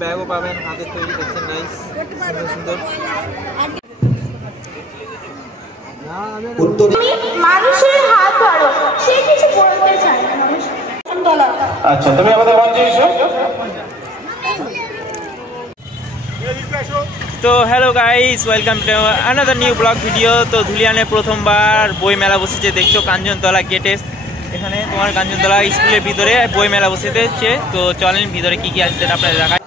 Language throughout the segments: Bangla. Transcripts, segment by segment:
ব্যাগও পাবেন হাতের তৈরি, দেখছেন গাইস সুন্দর সুন্দর। মানুষের হাত ধরো, সে কিছু বলতে চায়। আচ্ছা, তুমি আমাদের মঞ্চে এসো। তো hello guys, welcome to another new blog video. তো ধুলিয়ানে প্রথমবার বই মেলা বসেছে, দেখছো কাঞ্চনতলা গেটে। এখানে তোমার কাঞ্চনতলা স্কুলের ভিতরে বই মেলা বসেছে। তো চলেন ভিতরে কি কি আছে সেটা আপনাদের দেখাই।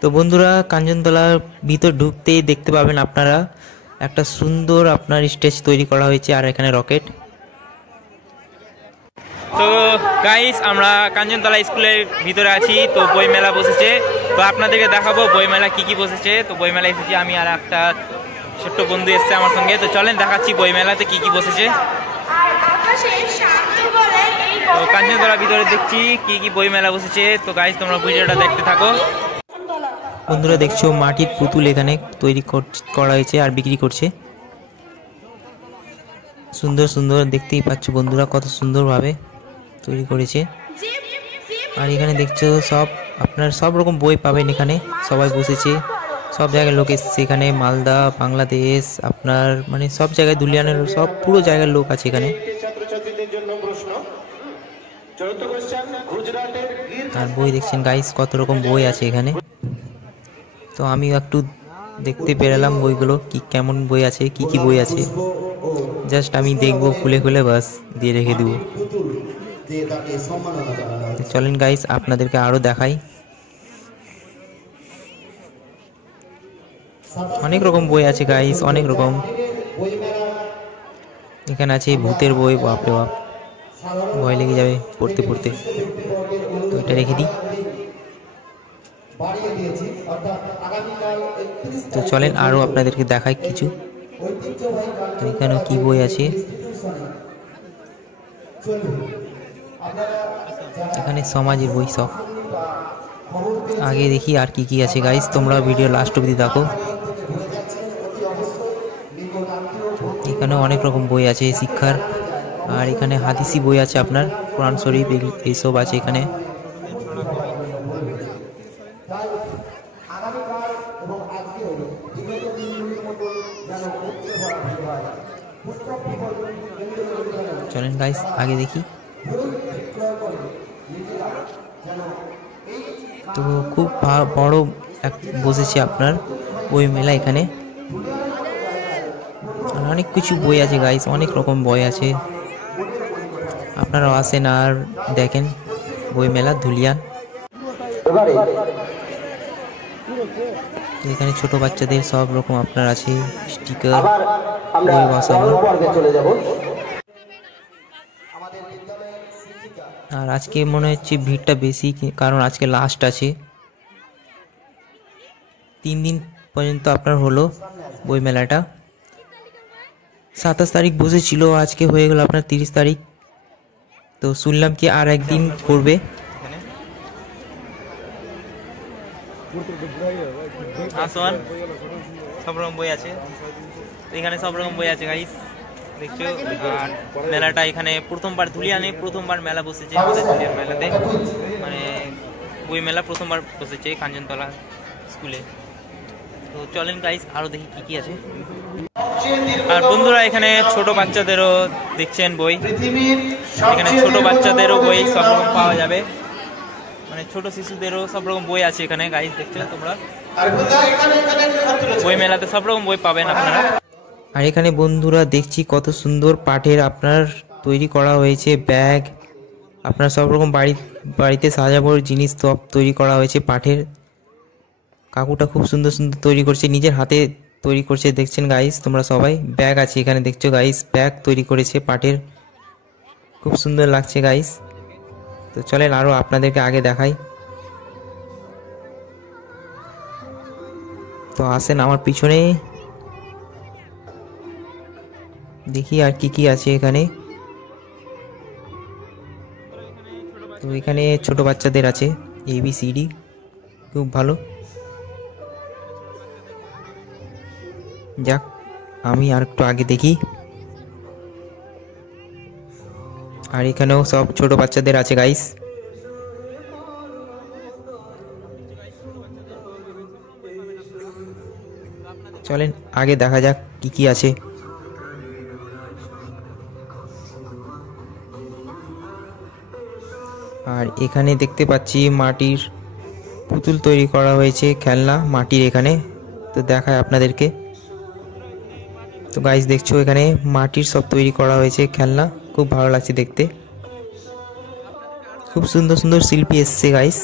তো বন্ধুরা, কাঞ্চনতলার ভিতর ঢুকতেই দেখতে পাবেন আপনারা একটা সুন্দর আপনার স্টেজ তৈরি করা হয়েছে, আর এখানে রকেট। তো গাইস, আমরা কাঞ্চনতলা স্কুলের ভিতরে আছি। তো বই মেলা বসেছে, তো আপনাদেরকে দেখাবো বই মেলা কি কি বসেছে। তো বই মেলা এসেছি আমি আর একটা ছোট্ট বন্ধু এসছে আমার সঙ্গে। তো চলেন দেখাচ্ছি বই মেলাতে কি কি বসেছে। তো কাঞ্চনতলার ভিতরে দেখছি কি কি বই মেলা বসেছে। তো গাইস, তোমরা ভিডিওটা দেখতে থাকো। বন্ধুরা দেখছো মাটির পুতুল এখানে তৈরি করা হয়েছে আর বিক্রি করছে। সুন্দর সুন্দর দেখতেই পাচ্ছ বন্ধুরা, কত সুন্দরভাবে তৈরি করেছে। আর এখানে দেখছো সব আপনার সব রকম বই পাবেন এখানে। সবাই বসেছে, সব জায়গার লোক এসছে এখানে, মালদা, বাংলাদেশ, আপনার মানে সব জায়গায় ধুলিয়ানের সব পুরো জায়গার লোক আছে এখানে। আর বই দেখছেন গাইস, কত রকম বই আছে এখানে। তো আমি একটু দেখতে বেরালাম বইগুলো, কি কেমন বই আছে, কি কি বই আছে। জাস্ট আমি দেখবো, খুলে খুলে বাস দিয়ে রেখে দেবো। চলেন গাইস, আপনাদেরকে আরো দেখাই। অনেক রকম বই আছে গাইস, অনেক রকম। এখানে আছে ভূতের বই, বাপরে বাপ, ভয় লেগে যাবে পড়তে পড়তে। তো এটা রেখে দিই। তো চলেন আরো আপনাদেরকে দেখাই কিছু। তো এখানে কি বই আছে, এখানে সমাজের বই সব। আগে দেখি আর কি কি আছে গাইস, তোমরা ভিডিও লাস্ট অবধি দেখো। এখানে অনেক রকম বই আছে শিক্ষার। আর এখানে হাদিসি বই আছে, আপনার কোরআন শরীফ এইসব আছে এখানে। চলেন গাইস আগে দেখি। তো খুব বড় বসেছে আপনার বই মেলা এখানে। অনেক কিছু বই আছে গাইস, অনেক রকম বই আছে। আপনারাও আসেন আর দেখেন বই মেলা ধুলিয়ান। এখানে ছোট বাচ্চাদের সব রকম আপনার আছে স্টিকার, বই বসানো। আর আজকে মনে হচ্ছে ভিড়টা বেশি, কারণ আজকে লাস্ট আছে। 3 দিন পর্যন্ত আপনার হলো বই মেলাটা। 27 তারিখ বসেছিল, আজকে হয়ে গেল আপনার 30 তারিখ। তো শুনলাম কি আর একদিন করবে। আসুন, সব রকম বই আছে এখানে, সব রকম বই আছে গাইস দেখছো। আর মেলাটা এখানে প্রথমবার ধুলিয়ানে প্রথমবার মেলা বসেছে আমাদের ধুলিয়ান মেলাতে, মানে বই মেলা প্রথমবার বসেছে কাঞ্চনতলা স্কুলে। তো চলেন গাইস আরো দেখি কি কি আছে। আর বন্ধুরা এখানে ছোট বাচ্চাদেরও দেখছেন বই, এখানে ছোট বাচ্চাদেরও বই সব রকম পাওয়া যাবে, মানে ছোট শিশুদেরও সব রকম বই আছে এখানে গাইস দেখছো তোমরা। বই মেলাতে সব রকম বই পাবেন আপনারা। আর এখানে বন্ধুরা দেখছি কত সুন্দর পাটের আপনার তৈরি করা হয়েছে ব্যাগ, আপনার সব রকম বাড়িতে সাজানোর জিনিস সব তৈরি করা হয়েছে পাটের। কাকুটা খুব সুন্দর সুন্দর তৈরি করছে, নিজের হাতে তৈরি করছে দেখছেন গাইস তোমরা সবাই। ব্যাগ আছে এখানে দেখছো গাইস, ব্যাগ তৈরি করেছে পাটের, খুব সুন্দর লাগছে গাইস। তো চলেন আরো আপনাদেরকে আগে দেখাই। তো আসেন আমার পিছনে, দেখি আর কি কি আছে এখানে। তো এখানে ছোট বাচ্চাদের আছে ABCD, খুব ভালো। যাক, আমি আর একটু আগে দেখি। আর এখানেও সব ছোট বাচ্চাদের আছে গাইস। চলেন আগে দেখা যাক কি কি আছে। আর এখানে দেখতে পাচ্ছি মাটির পুতুল তৈরি করা হয়েছে, খেলনা মাটির। এখানে তো দেখায় আপনাদেরকে। তো গাইস দেখছো এখানে মাটির সব তৈরি করা হয়েছে খেলনা, খুব ভালো লাগছে দেখতে। খুব সুন্দর সুন্দর শিল্পী এসছে গাইস।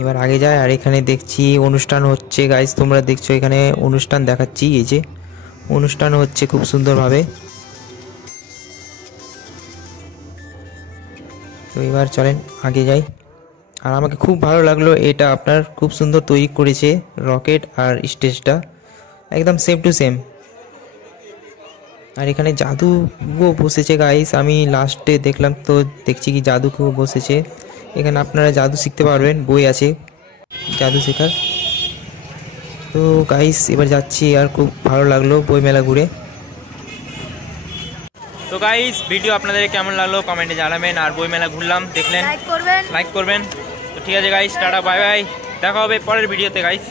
এবার আগে যায়। আর এখানে দেখছি অনুষ্ঠান হচ্ছে গাইস, তোমরা দেখছো এখানে অনুষ্ঠান দেখাচ্ছি। এই যে অনুষ্ঠান হচ্ছে খুব সুন্দরভাবে। তো এবার চলেন আগে যাই। আর আমাকে খুব ভালো লাগলো, এটা আপনার খুব সুন্দর তৈরি করেছে রকেট আর স্টেজটা, একদম সেম টু সেম। আর এখানে জাদুও বসেছে গাইস, আমি লাস্টে দেখলাম তো দেখছি কি জাদুও বসেছে। এখানে আপনারা জাদু শিখতে পারবেন, বই আছে জাদু শেখার। তো গাইস এবার যাচ্ছি, আর খুব ভালো লাগলো বই মেলা ঘুরে। তো গাইস ভিডিও আপনাদের কেমন লাগলো কমেন্টে জানাবেন। আর বই মেলা ঘুরলাম, দেখলেন, লাইক করবেন। তো ঠিক আছে গাইস, টাটা বাই বাই, দেখা হবে পরের ভিডিওতে গাইস।